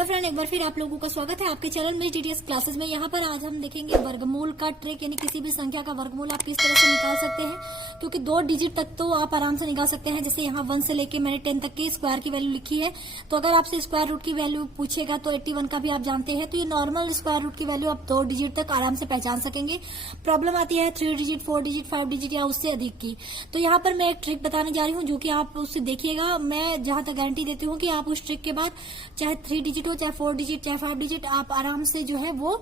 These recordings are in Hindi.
हेलो फ्रेंड, एक बार फिर आप लोगों का स्वागत है आपके चैनल में डीटीएस क्लासेस में। यहाँ पर आज हम देखेंगे वर्गमूल का ट्रिक, यानी किसी भी संख्या का वर्गमूल आप किस तरह से निकाल सकते हैं, क्योंकि 2 डिजिट तक तो आप आराम से निकाल सकते हैं। जैसे यहाँ 1 से लेके मैंने 10 तक की स्क्वायर की वैल्यू लिखी है, तो अगर आपसे स्क्वायर रूट की वैल्यू पूछेगा तो 81 का भी आप जानते हैं, तो ये नॉर्मल स्क्वायर रूट की वैल्यू आप 2 डिजिट तक आराम से पहचान सकेंगे। प्रॉब्लम आती है 3 डिजिट, 4 डिजिट, 5 डिजिट या उससे अधिक की, तो यहाँ पर मैं एक ट्रिक बताने जा रही हूँ जो कि आप उससे देखिएगा। मैं जहां तक गारंटी देती हूँ कि आप उस ट्रिक के बाद चाहे 3 डिजिट हो, चाहे 4 डिजिट, चाहे 5 डिजिट, आप आराम से जो है वो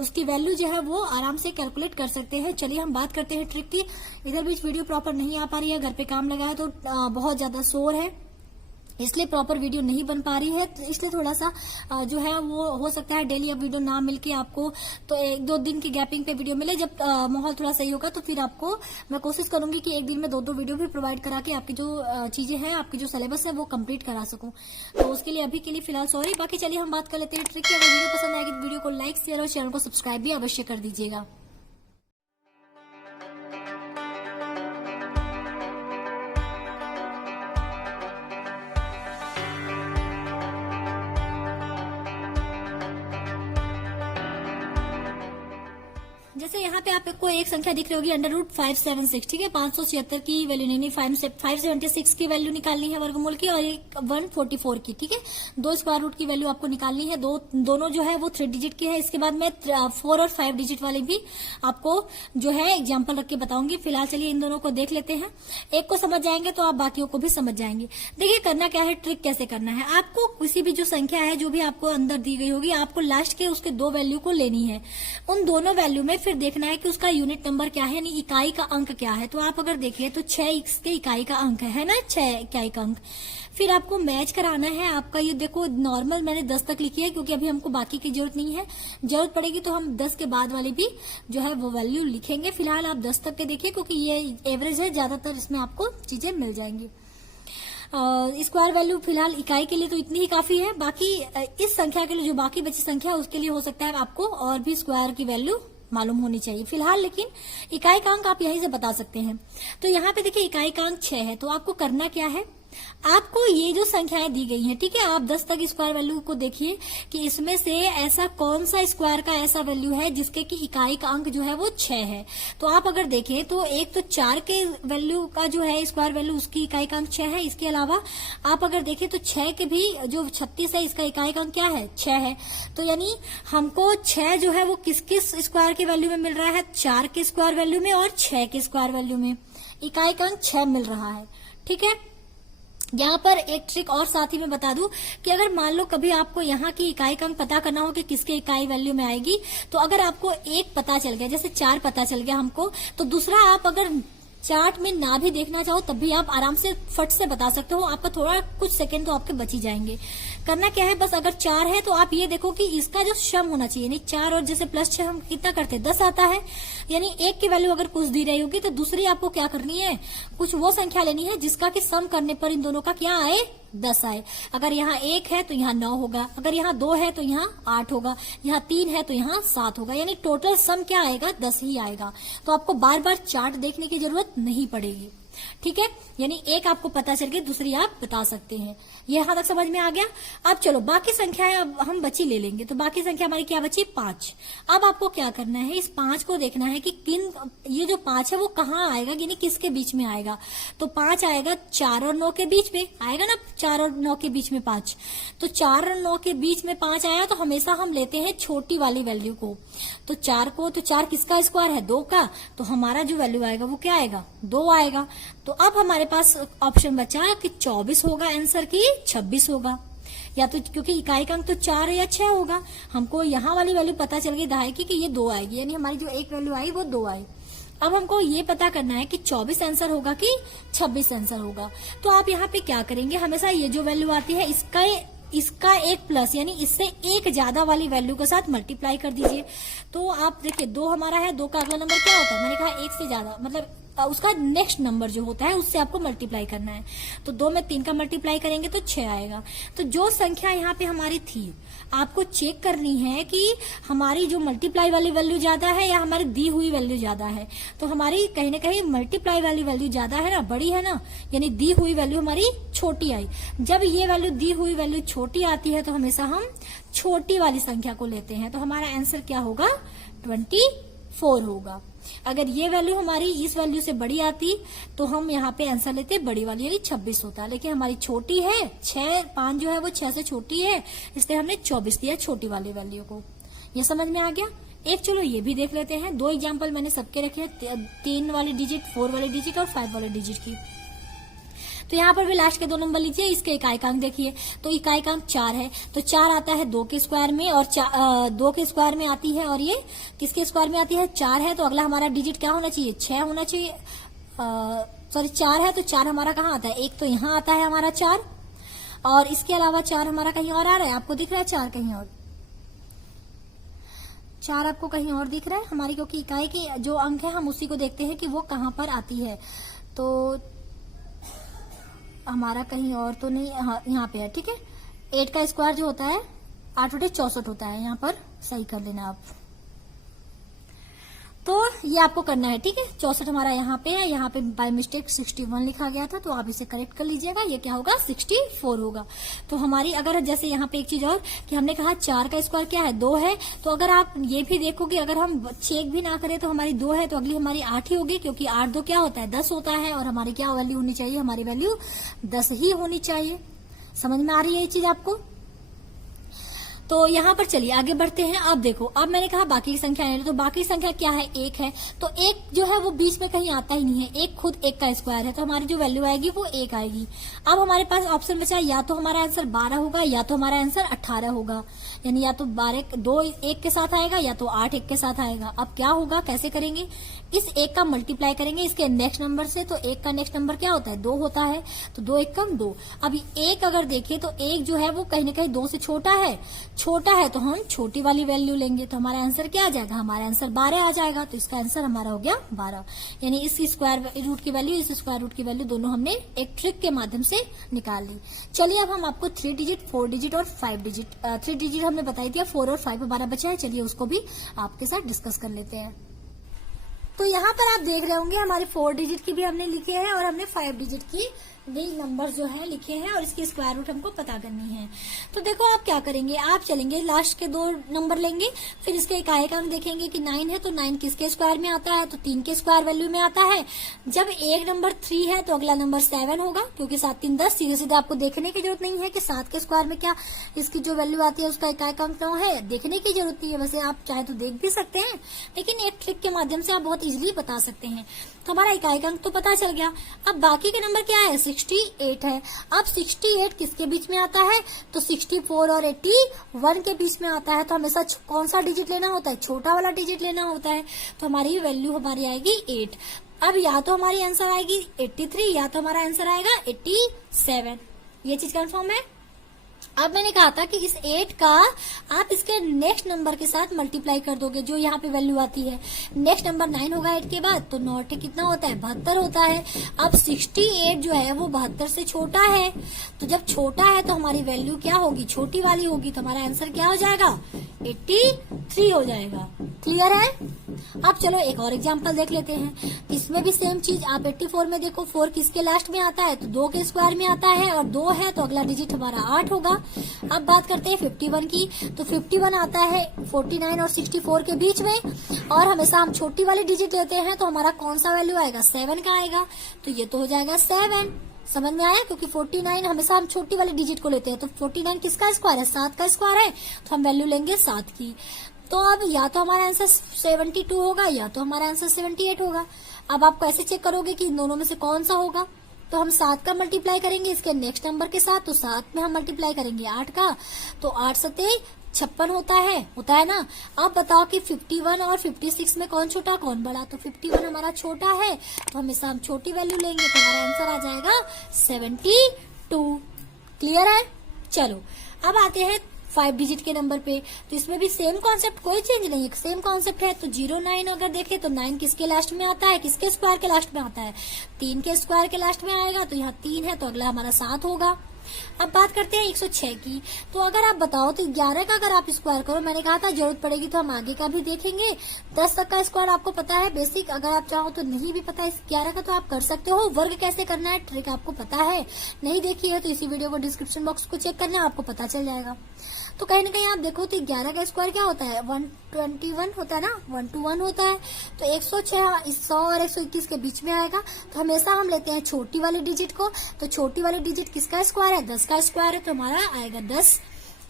उसकी वैल्यू जो है वो आराम से कैलकुलेट कर सकते हैं। चलिए हम बात करते हैं ट्रिक की। इधर बीच वीडियो प्रॉपर नहीं आ पा रही है, घर पे काम लगा है तो बहुत ज्यादा शोर है, इसलिए प्रॉपर वीडियो नहीं बन पा रही है। तो इसलिए थोड़ा सा जो है वो हो सकता है डेली अब वीडियो ना मिलके आपको, तो 1-2 दिन की गैपिंग पे वीडियो मिले। जब माहौल थोड़ा सही होगा तो फिर आपको मैं कोशिश करूंगी कि एक दिन में 2-2 वीडियो भी प्रोवाइड करा के आपकी जो चीजें हैं, आपकी जो सिलेबस है वो कंप्लीट करा सकूं। तो उसके लिए अभी के लिए फिलहाल सॉरी। बाकी चलिए हम बात कर लेते हैं ट्रिक की। अगर वीडियो पसंद आएगी तो वीडियो को लाइक, शेयर और चैनल को सब्सक्राइब भी अवश्य कर दीजिएगा। जैसे यहाँ पे आपको एक संख्या दिख रही होगी √576, ठीक है। 576 की वैल्यू नहीं, 576 की वैल्यू निकालनी है वर्गमूल की, और एक 144 की, ठीक है। 2 स्क्वायर रूट की वैल्यू आपको निकालनी है। दोनों जो है वो 3 डिजिट की है। इसके बाद मैं 4 और 5 डिजिट वाली भी आपको जो है एग्जाम्पल रख के बताऊंगी। फिलहाल चलिए इन दोनों को देख लेते हैं। एक को समझ जाएंगे तो आप बाकियों को भी समझ जाएंगे। देखिए करना क्या है, ट्रिक कैसे करना है। आपको किसी भी जो संख्या है, जो भी आपको अंदर दी गई होगी, आपको लास्ट के उसके 2 वैल्यू को लेनी है। उन दोनों वैल्यू में फिर देखना है कि उसका यूनिट नंबर क्या है, यानी इकाई का अंक क्या है। तो आप अगर देखिए तो 6 के इकाई का अंक है ना, 6 इकाई का अंक। फिर आपको मैच कराना है आपका। ये देखो नॉर्मल मैंने 10 तक लिखी है, क्योंकि अभी हमको बाकी की जरूरत नहीं है। जरूरत पड़ेगी तो हम 10 के बाद वाली भी जो है वो वैल्यू लिखेंगे। फिलहाल आप 10 तक के देखिए, क्योंकि ये एवरेज है, ज्यादातर इसमें आपको चीजें मिल जाएंगी। स्क्वायर वैल्यू फिलहाल इकाई के लिए तो इतनी ही काफी है। बाकी इस संख्या के लिए जो बाकी बची संख्या, उसके लिए हो सकता है आपको और भी स्क्वायर की वैल्यू मालूम होनी चाहिए। फिलहाल लेकिन इकाई का अंक आप यहीं से बता सकते हैं। तो यहाँ पे देखिए इकाई का अंक 6 है। तो आपको करना क्या है, आपको ये जो संख्याएं दी गई हैं, ठीक है, आप 10 तक स्क्वायर वैल्यू को देखिए कि इसमें से ऐसा कौन सा स्क्वायर का ऐसा वैल्यू है जिसके की इकाई का अंक जो है वो 6 है। तो आप अगर देखें तो एक तो 4 के वैल्यू का जो है स्क्वायर वैल्यू, उसकी इकाई का अंक 6 है। इसके अलावा आप अगर देखें तो 6 के भी जो 36 है, इसका इकाई का अंक क्या है, 6 है। तो यानी हमको 6 जो है वो किस किस स्क्वायर के वैल्यू में मिल रहा है, 4 के स्क्वायर वैल्यू में और 6 के स्क्वायर वैल्यू में इकाई का अंक 6 मिल रहा है, ठीक है। यहाँ पर एक ट्रिक और साथ ही में बता दूं कि अगर मान लो कभी आपको यहाँ की इकाई का अंक पता करना हो कि किसके इकाई वैल्यू में आएगी, तो अगर आपको एक पता चल गया, जैसे 4 पता चल गया हमको, तो दूसरा आप अगर चार्ट में ना भी देखना चाहो तब भी आप आराम से फट से बता सकते हो। आपका थोड़ा कुछ सेकंड तो आपके बच ही जाएंगे। करना क्या है, बस अगर 4 है तो आप ये देखो कि इसका जो सम होना चाहिए, यानी 4 और जैसे +6 हम कितना करते हैं, 10 आता है। यानी एक की वैल्यू अगर कुछ दी रही होगी तो दूसरी आपको क्या करनी है, कुछ वो संख्या लेनी है जिसका कि सम करने पर इन दोनों का क्या आए, 10 आए। अगर यहाँ 1 है तो यहाँ 9 होगा, अगर यहाँ 2 है तो यहाँ 8 होगा, यहाँ 3 है तो यहाँ 7 होगा, यानी टोटल सम क्या आएगा, 10 ही आएगा। तो आपको बार बार चार्ट देखने की जरूरत नहीं पड़ेगी, ठीक है। यानी एक आपको पता चल गई, दूसरी आप बता सकते हैं। ये यहां तक समझ में आ गया। अब चलो बाकी संख्याएं अब हम बची ले लेंगे। तो बाकी संख्या हमारी क्या बची, 5। अब आपको क्या करना है, इस 5 को देखना है कि ये जो 5 है वो कहाँ आएगा, यानी किसके बीच में आएगा। तो 5 आएगा 4 और 9 के बीच में आएगा ना, 4 और 9 के बीच में 5। तो 4 और 9 के बीच में 5 आया तो हमेशा हम लेते हैं छोटी वाली वैल्यू को। तो 4 किसका स्क्वायर है, 2 का, तो हमारा जो वैल्यू आएगा वो क्या आएगा, 2 आएगा। तो अब हमारे पास ऑप्शन बचा कि 24 होगा आंसर की 26 होगा, या तो क्योंकि इकाई का अंक तो 4 या 6 होगा। हमको यहाँ वाली वैल्यू पता चल गई दहाई की कि ये 2 आएगी, यानी हमारी जो एक वैल्यू आई वो 2 आई। अब हमको ये पता करना है कि 24 आंसर होगा कि 26 आंसर होगा। तो आप यहाँ पे क्या करेंगे, हमेशा ये जो वैल्यू आती है इसका एक प्लस, यानी इससे एक ज्यादा वाली वैल्यू के साथ मल्टीप्लाई कर दीजिए। तो आप देखिए 2 हमारा है, 2 का अगला नंबर क्या होता है, मैंने कहा 1 से ज्यादा, मतलब उसका नेक्स्ट नंबर जो होता है उससे आपको मल्टीप्लाई करना है। तो 2 में 3 का मल्टीप्लाई करेंगे तो 6 आएगा। तो जो संख्या यहाँ पे हमारी थी, आपको चेक करनी है कि हमारी जो मल्टीप्लाई वाली वैल्यू ज्यादा है या हमारी दी हुई वैल्यू ज्यादा है। तो हमारी कहीं ना कहीं मल्टीप्लाई वाली वैल्यू ज्यादा है ना, बड़ी है ना, यानी दी हुई वैल्यू हमारी छोटी आई। जब ये वैल्यू दी हुई वैल्यू छोटी आती है तो हमेशा हम छोटी वाली संख्या को लेते हैं। तो हमारा आंसर क्या होगा, 24 होगा। अगर ये वैल्यू हमारी इस वैल्यू से बड़ी आती तो हम यहाँ पे आंसर लेते बड़ी वाली, यानी 26 होता। लेकिन हमारी छोटी है, 5 जो है वो 6 से छोटी है, इसलिए हमने 24 दिया छोटी वाली वैल्यू को। ये समझ में आ गया। एक चलो ये भी देख लेते हैं। 2 एग्जाम्पल मैंने सबके रखे हैं, 3 वाली डिजिट, 4 वाले डिजिट और 5 वाले डिजिट की। तो यहाँ पर भी लास्ट के 2 नंबर लीजिए। इसके इकाइकांक देखिए, तो इकाइकांक 4 है, तो 4 आता है 2 के स्क्वायर में और 2 के स्क्वायर में आती है, और ये किसके स्क्वायर में आती है, 4 है। तो अगला हमारा डिजिट क्या होना चाहिए, 6 होना चाहिए। सॉरी 4 है तो 4 हमारा कहाँ आता है, एक तो यहाँ आता है हमारा 4, और इसके अलावा 4 हमारा कहीं और आ रहा है। आपको दिख रहा है 4 कहीं और, 4 आपको कहीं और दिख रहा है हमारी, क्योंकि इकाई की जो अंक है हम उसी को देखते हैं कि वो कहाँ पर आती है। तो हमारा कहीं और तो नहीं, हाँ यहाँ पे है, ठीक है। 8 का स्क्वायर जो होता है 8 बटे 64 होता है, यहाँ पर सही कर लेना आप। तो ये आपको करना है, ठीक है। 64 हमारा यहाँ पे है, यहाँ पे बाय मिस्टेक 61 लिखा गया था, तो आप इसे करेक्ट कर लीजिएगा। ये क्या होगा, 64 होगा। तो हमारी अगर जैसे यहाँ पे एक चीज और कि हमने कहा 4 का स्क्वायर क्या है, 2 है। तो अगर आप ये भी देखोगे, अगर हम चेक भी ना करें तो हमारी 2 है, तो अगली हमारी 8 ही होगी, क्योंकि 8 2 क्या होता है, 10 होता है। और हमारी क्या वैल्यू होनी चाहिए, हमारी वैल्यू 10 ही होनी चाहिए। समझ में आ रही है ये चीज आपको। तो यहाँ पर चलिए आगे बढ़ते हैं। अब देखो, अब मैंने कहा बाकी की संख्या है, तो बाकी संख्या क्या है, 1 है। तो 1 जो है वो बीच में कहीं आता ही नहीं है, 1 खुद 1 का स्क्वायर है, तो हमारी जो वैल्यू आएगी वो 1 आएगी। अब हमारे पास ऑप्शन बचा, या तो हमारा आंसर 12 होगा या तो हमारा आंसर 18 होगा, यानी या तो 12 2 1 के साथ आएगा या तो 8 1 के साथ आएगा। अब क्या होगा, कैसे करेंगे, इस 1 का मल्टीप्लाई करेंगे इसके नेक्स्ट नंबर से। तो 1 का नेक्स्ट नंबर क्या होता है, 2 होता है, तो 2 1 कम 2। अभी 1 अगर देखें तो 1 जो है वो कहीं ना कहीं 2 से छोटा है, तो हम छोटी वाली वैल्यू लेंगे। तो हमारा आंसर क्या आ जाएगा, हमारा आंसर 12 आ जाएगा। तो इसका आंसर हमारा हो गया 12, यानी इस स्क्वायर रूट की वैल्यू, इस स्क्वायर रूट की वैल्यू दोनों हमने एक ट्रिक के माध्यम से निकाल ली। चलिए अब हम आपको 3 डिजिट, 4 डिजिट और 5 डिजिट, 3 डिजिट हमने बताई दिया, 4 और 5 हमारा बचा है। चलिए उसको भी आपके साथ डिस्कस कर लेते हैं। तो यहाँ पर आप देख रहे होंगे हमारे 4 डिजिट की भी हमने लिखे हैं और हमने 5 डिजिट की भी नंबर जो है लिखे हैं, और इसकी स्क्वायर रूट हमको पता करनी है। तो देखो आप क्या करेंगे, आप चलेंगे लास्ट के 2 नंबर लेंगे, फिर इसके इकाइकांक देखेंगे कि 9 है, तो 9 किसके स्क्वायर में आता है, तो 3 के स्क्वायर वैल्यू में आता है। जब एक नंबर 3 है तो अगला नंबर 7 होगा, क्योंकि 7 3 10, सीधे सीधे आपको देखने की जरूरत नहीं है कि 7 के स्क्वायर में क्या इसकी जो वैल्यू आती है उसका इकाइकांक 9 है, देखने की जरूरत नहीं है। वैसे आप चाहे तो देख भी सकते हैं, लेकिन एक ट्रिक के माध्यम से आप बहुत इजिली बता सकते हैं। तो हमारा इकाइकांक तो पता चल गया। अब बाकी के नंबर क्या है, 68 है। अब 68 किसके बीच में आता है, तो 64 और 81 के बीच में आता है। तो हमेशा कौन सा डिजिट लेना होता है, छोटा वाला डिजिट लेना होता है। तो हमारी वैल्यू हमारी आएगी 8। अब या तो हमारी आंसर आएगी 83 या तो हमारा आंसर आएगा 87। ये चीज कंफर्म है। अब मैंने कहा था कि इस 8 का आप इसके नेक्स्ट नंबर के साथ मल्टीप्लाई कर दोगे, जो यहाँ पे वैल्यू आती है। नेक्स्ट नंबर 9 होगा 8 के बाद, तो 9 8 कितना होता है, 72 होता है। अब 68 जो है वो 72 से छोटा है, तो जब छोटा है तो हमारी वैल्यू क्या होगी, छोटी वाली होगी। तो हमारा आंसर क्या हो जाएगा, 83 हो जाएगा। क्लियर है। अब चलो एक और एग्जाम्पल देख लेते हैं। इसमें भी सेम चीज, आप 84 में देखो 4 किसके लास्ट में आता है, तो 2 के स्क्वायर में आता है, और 2 है तो अगला डिजिट हमारा 8 होगा। अब बात करते हैं 51 की, तो 51 आता है 49 और 64 के बीच में, और हमेशा हम छोटी वाली डिजिट लेते हैं, तो हमारा कौन सा वैल्यू आएगा, 7 का आएगा। तो ये तो हो जाएगा 7। समझ में आया, क्योंकि 49 हमेशा हम छोटी वाली डिजिट को लेते हैं। तो 49 किसका स्क्वायर है, 7 का स्क्वायर है, तो हम वैल्यू लेंगे 7 की। तो अब या तो हमारा आंसर 72 होगा या तो हमारा आंसर 78 होगा। अब आप कैसे चेक करोगे कि इन दोनों में से कौन सा होगा, तो हम 7 का मल्टीप्लाई करेंगे इसके नेक्स्ट नंबर के साथ, तो 7 में हम मल्टीप्लाई करेंगे 8 का, तो 8 सते 56 होता है ना। अब बताओ कि 51 और 56 में कौन छोटा कौन बड़ा, तो 51 हमारा छोटा है, तो हमेशा हम छोटी वैल्यू लेंगे, तो हमारा आंसर आ जाएगा 72। क्लियर है। चलो अब आते हैं 5 डिजिट के नंबर पे। तो इसमें भी सेम कॉन्सेप्ट, कोई चेंज नहीं है, सेम कॉन्सेप्ट है। तो 09 अगर देखें तो 9 किसके लास्ट में आता है, किसके स्क्वायर के लास्ट में आता है, 3 के स्क्वायर के लास्ट में आएगा। तो यहाँ 3 है तो अगला हमारा 7 होगा। अब बात करते हैं 106 की। तो अगर आप बताओ तो 11 का अगर आप स्क्वायर करो, मैंने कहा था जरूरत पड़ेगी तो हम आगे का भी देखेंगे। 10 तक का स्क्वायर आपको पता है बेसिक, अगर आप चाहो तो नहीं भी पता है 11 का तो आप कर सकते हो। वर्ग कैसे करना है ट्रिक आपको पता है, नहीं देखी है तो इसी वीडियो को डिस्क्रिप्शन बॉक्स को चेक करना, आपको पता चल जाएगा। तो कहीं ना कहीं आप देखो तो 11 का स्क्वायर क्या होता है, 121 होता है ना, 121 होता है। तो 106 100 और 121 के बीच में आएगा। तो हमेशा हम लेते हैं छोटी वाली डिजिट को। तो छोटी वाली डिजिट किसका स्क्वायर है, 10 का स्क्वायर है, तो हमारा आएगा 10।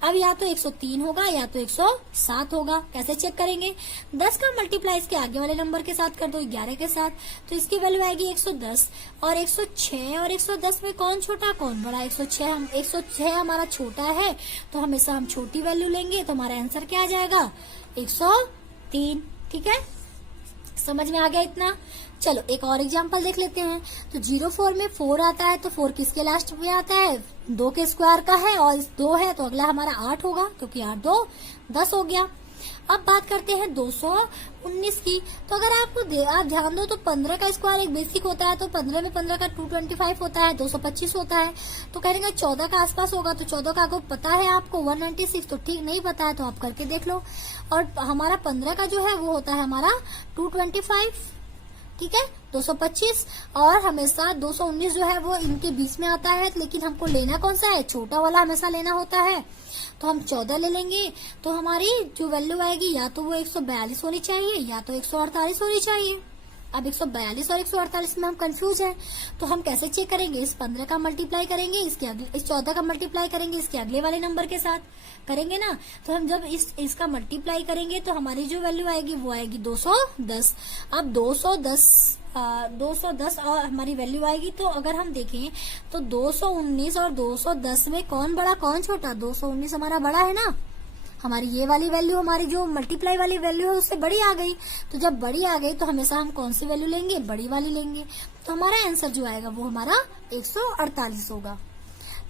अब या तो 103 होगा या तो 107 होगा। कैसे चेक करेंगे, 10 का मल्टीप्लाई इसके आगे वाले नंबर के साथ कर दो 11 के साथ, तो इसकी वैल्यू आएगी 110। और 106 और 110 में कौन छोटा कौन बड़ा, 106 हमारा छोटा है तो हमेशा हम छोटी वैल्यू लेंगे। तो हमारा आंसर क्या आ जाएगा, 103। ठीक है, समझ में आ गया इतना। चलो एक और एग्जांपल देख लेते हैं। तो 04 में 4 आता है, तो 4 किसके लास्ट में आता है, 2 के स्क्वायर का है और 2 है तो अगला हमारा 8 होगा, क्योंकि 8 2 10 हो गया। अब बात करते हैं 219 की। तो अगर आप ध्यान दो तो 15 का स्क्वायर एक बेसिक होता है, तो 15 में 15 का 225 होता है, 225 होता है। तो कहेंगे 14 का आसपास होगा, तो 14 का आपको पता है आपको 196, तो ठीक नहीं पता है तो आप करके देख लो। और हमारा 15 का जो है वो होता है हमारा 225, ठीक है, 225। और हमेशा 219 जो है वो इनके बीच में आता है, लेकिन हमको लेना कौन सा है, छोटा वाला हमेशा लेना होता है। तो हम 14 ले लेंगे, तो हमारी जो वैल्यू आएगी या तो वो 142 होनी चाहिए या तो 148 होनी चाहिए। अब 142 और 148 में हम कंफ्यूज हैं, तो हम कैसे चेक करेंगे, इस 15 का मल्टीप्लाई करेंगे इसके अगले, इस 14 का मल्टीप्लाई करेंगे इसके अगले वाले नंबर के साथ, करेंगे ना। तो हम जब इसका मल्टीप्लाई करेंगे तो हमारी जो वैल्यू आएगी वो आएगी 210। अब 210 और हमारी वैल्यू आएगी। तो अगर हम देखें तो 219 और 210 में कौन बड़ा कौन छोटा, 219 हमारा बड़ा है ना, हमारी ये वाली वैल्यू, हमारी जो मल्टीप्लाई वाली वैल्यू है उससे बड़ी आ गई। तो जब बड़ी आ गई तो हमेशा हम कौन सी वैल्यू लेंगे, बड़ी वाली लेंगे। तो हमारा आंसर जो आएगा वो हमारा 148 होगा।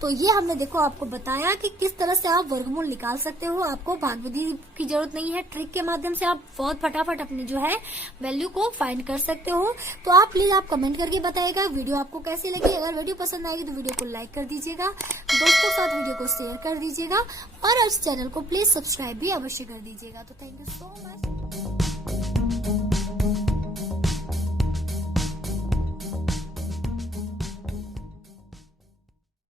तो ये हमने देखो आपको बताया कि किस तरह से आप वर्गमूल निकाल सकते हो। आपको भाग विधि की जरूरत नहीं है, ट्रिक के माध्यम से आप बहुत फटाफट अपनी जो है वैल्यू को फाइंड कर सकते हो। तो आप प्लीज आप कमेंट करके बताइएगा वीडियो आपको कैसी लगी। अगर वीडियो पसंद आएगी तो वीडियो को लाइक कर दीजिएगा, दोस्तों के साथ वीडियो को शेयर कर दीजिएगा और इस चैनल को प्लीज सब्सक्राइब भी अवश्य कर दीजिएगा। तो थैंक यू सो मच।